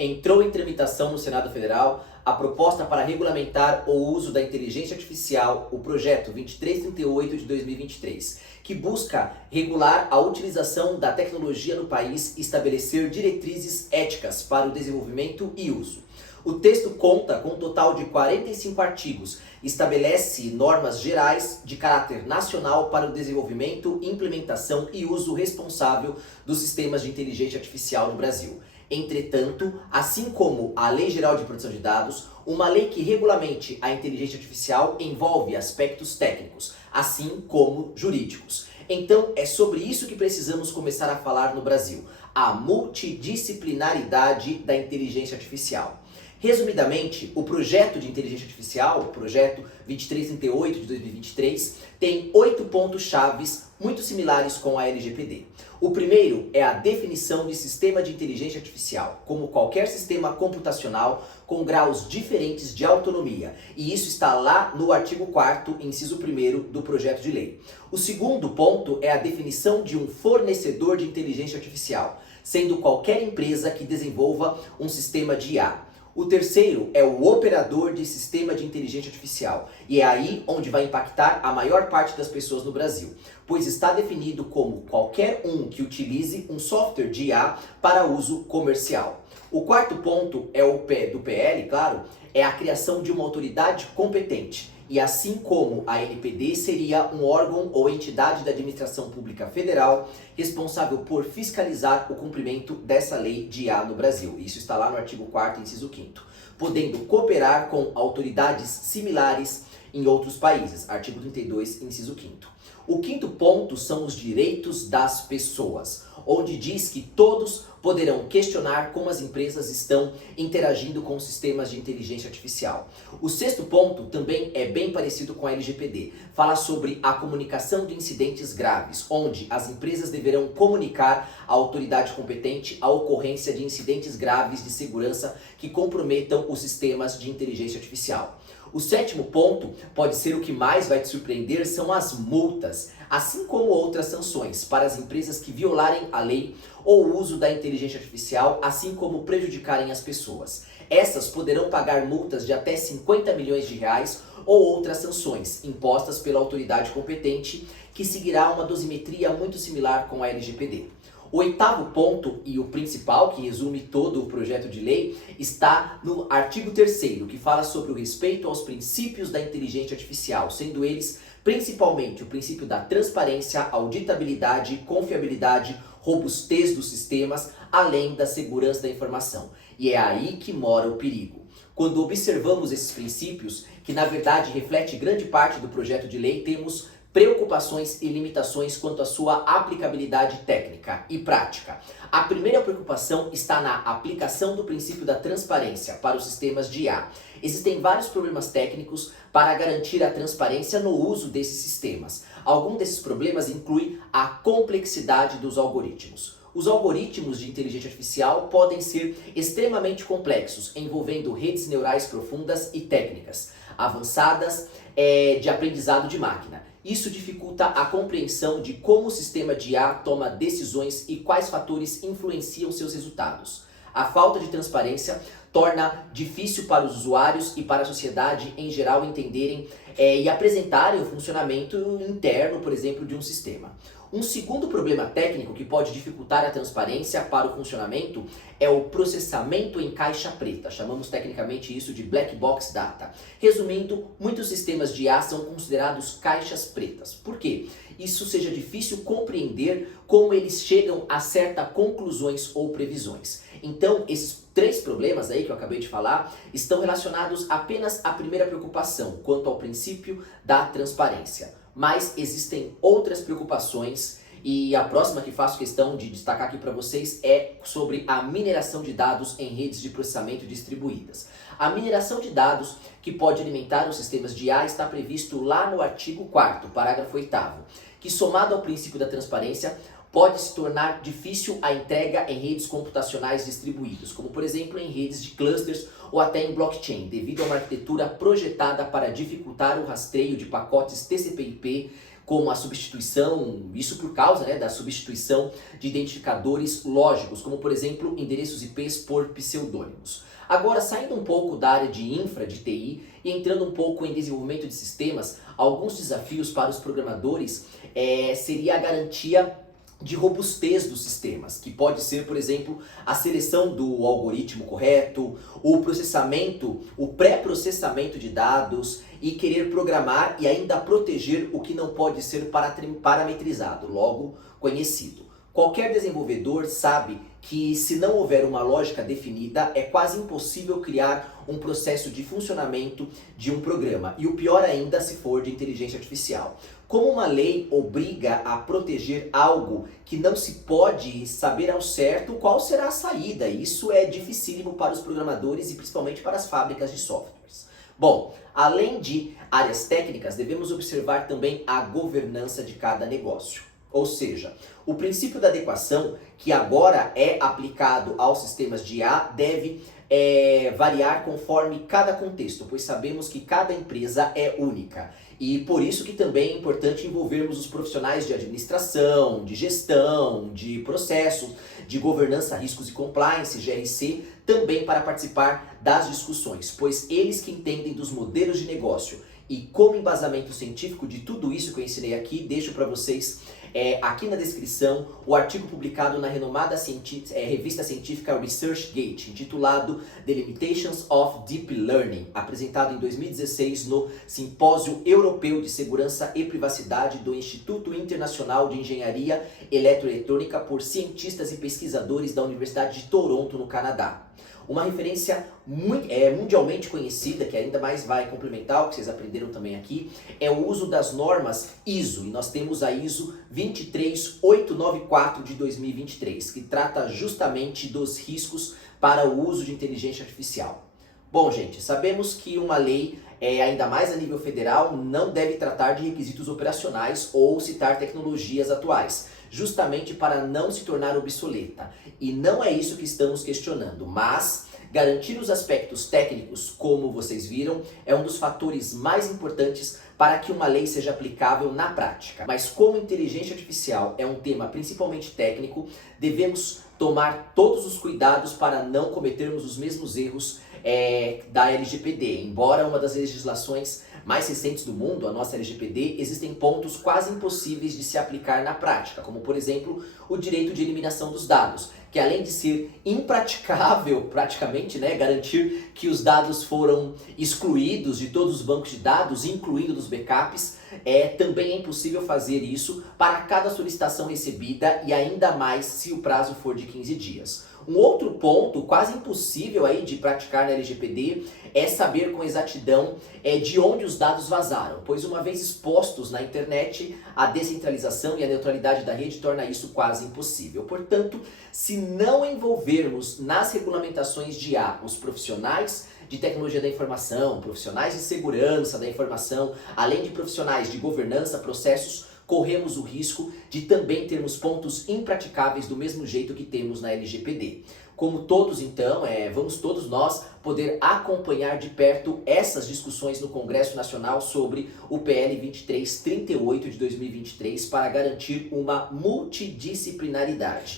Entrou em tramitação no Senado Federal a proposta para regulamentar o uso da inteligência artificial, o projeto 2338 de 2023, que busca regular a utilização da tecnologia no país e estabelecer diretrizes éticas para o desenvolvimento e uso. O texto conta com um total de 45 artigos, estabelece normas gerais de caráter nacional para o desenvolvimento, implementação e uso responsável dos sistemas de inteligência artificial no Brasil. Entretanto, assim como a Lei Geral de Proteção de Dados, uma lei que regulamente a inteligência artificial envolve aspectos técnicos, assim como jurídicos. Então, é sobre isso que precisamos começar a falar no Brasil, a multidisciplinaridade da inteligência artificial. Resumidamente, o projeto de inteligência artificial, o projeto 2338 de 2023, tem 8 pontos chaves muito similares com a LGPD. O primeiro é a definição de sistema de inteligência artificial, como qualquer sistema computacional com graus diferentes de autonomia, e isso está lá no artigo 4º, inciso 1º do projeto de lei. O segundo ponto é a definição de um fornecedor de inteligência artificial, sendo qualquer empresa que desenvolva um sistema de IA. O terceiro é o operador de sistema de inteligência artificial, e é aí onde vai impactar a maior parte das pessoas no Brasil, pois está definido como qualquer um que utilize um software de IA para uso comercial. O quarto ponto é o do PL, claro, é a criação de uma autoridade competente, e assim como a ANPD seria um órgão ou entidade da administração pública federal responsável por fiscalizar o cumprimento dessa lei de IA no Brasil. Isso está lá no artigo 4º, inciso 5º, podendo cooperar com autoridades similares em outros países. Artigo 32, inciso 5º. O quinto ponto são os direitos das pessoas, onde diz que todos poderão questionar como as empresas estão interagindo com sistemas de inteligência artificial. O sexto ponto também é bem parecido com a LGPD. Fala sobre a comunicação de incidentes graves, onde as empresas deverão comunicar à autoridade competente a ocorrência de incidentes graves de segurança que comprometam os sistemas de inteligência artificial. O sétimo ponto, pode ser o que mais vai te surpreender, são as multas, assim como outras sanções para as empresas que violarem a lei ou o uso da inteligência artificial, assim como prejudicarem as pessoas. Essas poderão pagar multas de até 50 milhões de reais ou outras sanções impostas pela autoridade competente, que seguirá uma dosimetria muito similar com a LGPD. O oitavo ponto, e o principal, que resume todo o projeto de lei, está no artigo 3º, que fala sobre o respeito aos princípios da inteligência artificial, sendo eles principalmente o princípio da transparência, auditabilidade, confiabilidade, robustez dos sistemas, além da segurança da informação. E é aí que mora o perigo. Quando observamos esses princípios, que na verdade reflete grande parte do projeto de lei, temos preocupações e limitações quanto à sua aplicabilidade técnica e prática. A primeira preocupação está na aplicação do princípio da transparência para os sistemas de IA. Existem vários problemas técnicos para garantir a transparência no uso desses sistemas. Algum desses problemas inclui a complexidade dos algoritmos. Os algoritmos de inteligência artificial podem ser extremamente complexos, envolvendo redes neurais profundas e técnicas avançadas de aprendizado de máquina. Isso dificulta a compreensão de como o sistema de IA toma decisões e quais fatores influenciam seus resultados. A falta de transparência torna difícil para os usuários e para a sociedade em geral entenderem e apresentarem o funcionamento interno, por exemplo, de um sistema. Um segundo problema técnico que pode dificultar a transparência para o funcionamento é o processamento em caixa preta. Chamamos tecnicamente isso de Black Box Data. Resumindo, muitos sistemas de IA são considerados caixas pretas. Por quê? Isso seja difícil compreender como eles chegam a certas conclusões ou previsões. Então, esses 3 problemas aí que eu acabei de falar estão relacionados apenas à primeira preocupação, quanto ao princípio da transparência. Mas existem outras preocupações e a próxima que faço questão de destacar aqui para vocês é sobre a mineração de dados em redes de processamento distribuídas. A mineração de dados que pode alimentar os sistemas de IA está previsto lá no artigo 4º, parágrafo 8º, que somado ao princípio da transparência pode se tornar difícil a entrega em redes computacionais distribuídas, como por exemplo em redes de clusters ou até em blockchain, devido a uma arquitetura projetada para dificultar o rastreio de pacotes TCP/IP como a substituição, isso por causa, né, da substituição de identificadores lógicos, como por exemplo endereços IPs por pseudônimos. Agora, saindo um pouco da área de infra, de TI, e entrando um pouco em desenvolvimento de sistemas, alguns desafios para os programadores seria a garantia de robustez dos sistemas, que pode ser, por exemplo, a seleção do algoritmo correto, o processamento, o pré-processamento de dados e querer programar e ainda proteger o que não pode ser parametrizado, logo conhecido. Qualquer desenvolvedor sabe que se não houver uma lógica definida, é quase impossível criar um processo de funcionamento de um programa, e o pior ainda se for de inteligência artificial. Como uma lei obriga a proteger algo que não se pode saber ao certo qual será a saída, isso é dificílimo para os programadores e principalmente para as fábricas de softwares. Bom, além de áreas técnicas, devemos observar também a governança de cada negócio. Ou seja, o princípio da adequação, que agora é aplicado aos sistemas de IA, deve variar conforme cada contexto, pois sabemos que cada empresa é única. E por isso que também é importante envolvermos os profissionais de administração, de gestão, de processos, de governança, riscos e compliance, GRC, também para participar das discussões, pois eles que entendem dos modelos de negócio. E como embasamento científico de tudo isso que eu ensinei aqui, deixo para vocês aqui na descrição o artigo publicado na renomada revista científica ResearchGate, intitulado The Limitations of Deep Learning, apresentado em 2016 no Simpósio Europeu de Segurança e Privacidade do Instituto Internacional de Engenharia Eletroeletrônica por cientistas e pesquisadores da Universidade de Toronto, no Canadá. Uma referência mundialmente conhecida, que ainda mais vai complementar o que vocês aprenderam também aqui, é o uso das normas ISO. E nós temos a ISO 23894 de 2023, que trata justamente dos riscos para o uso de inteligência artificial. Bom, gente, sabemos que uma lei, ainda mais a nível federal, não deve tratar de requisitos operacionais ou citar tecnologias atuais, justamente para não se tornar obsoleta. E não é isso que estamos questionando, mas garantir os aspectos técnicos, como vocês viram, é um dos fatores mais importantes para que uma lei seja aplicável na prática. Mas como inteligência artificial é um tema principalmente técnico, devemos tomar todos os cuidados para não cometermos os mesmos erros da LGPD. Embora uma das legislações mais recentes do mundo, a nossa LGPD, existem pontos quase impossíveis de se aplicar na prática, como por exemplo o direito de eliminação dos dados, que além de ser impraticável praticamente, garantir que os dados foram excluídos de todos os bancos de dados, incluindo dos backups, também é impossível fazer isso para cada solicitação recebida e ainda mais se o prazo for de 15 dias. Um outro ponto quase impossível aí de praticar na LGPD é saber com exatidão de onde os dados vazaram, pois uma vez expostos na internet, a descentralização e a neutralidade da rede torna isso quase impossível. Portanto, se não envolvermos nas regulamentações de IA os profissionais de tecnologia da informação, profissionais de segurança da informação, além de profissionais de governança, processos, corremos o risco de também termos pontos impraticáveis do mesmo jeito que temos na LGPD. Como todos, então, vamos todos nós poder acompanhar de perto essas discussões no Congresso Nacional sobre o PL 2338 de 2023 para garantir uma multidisciplinaridade.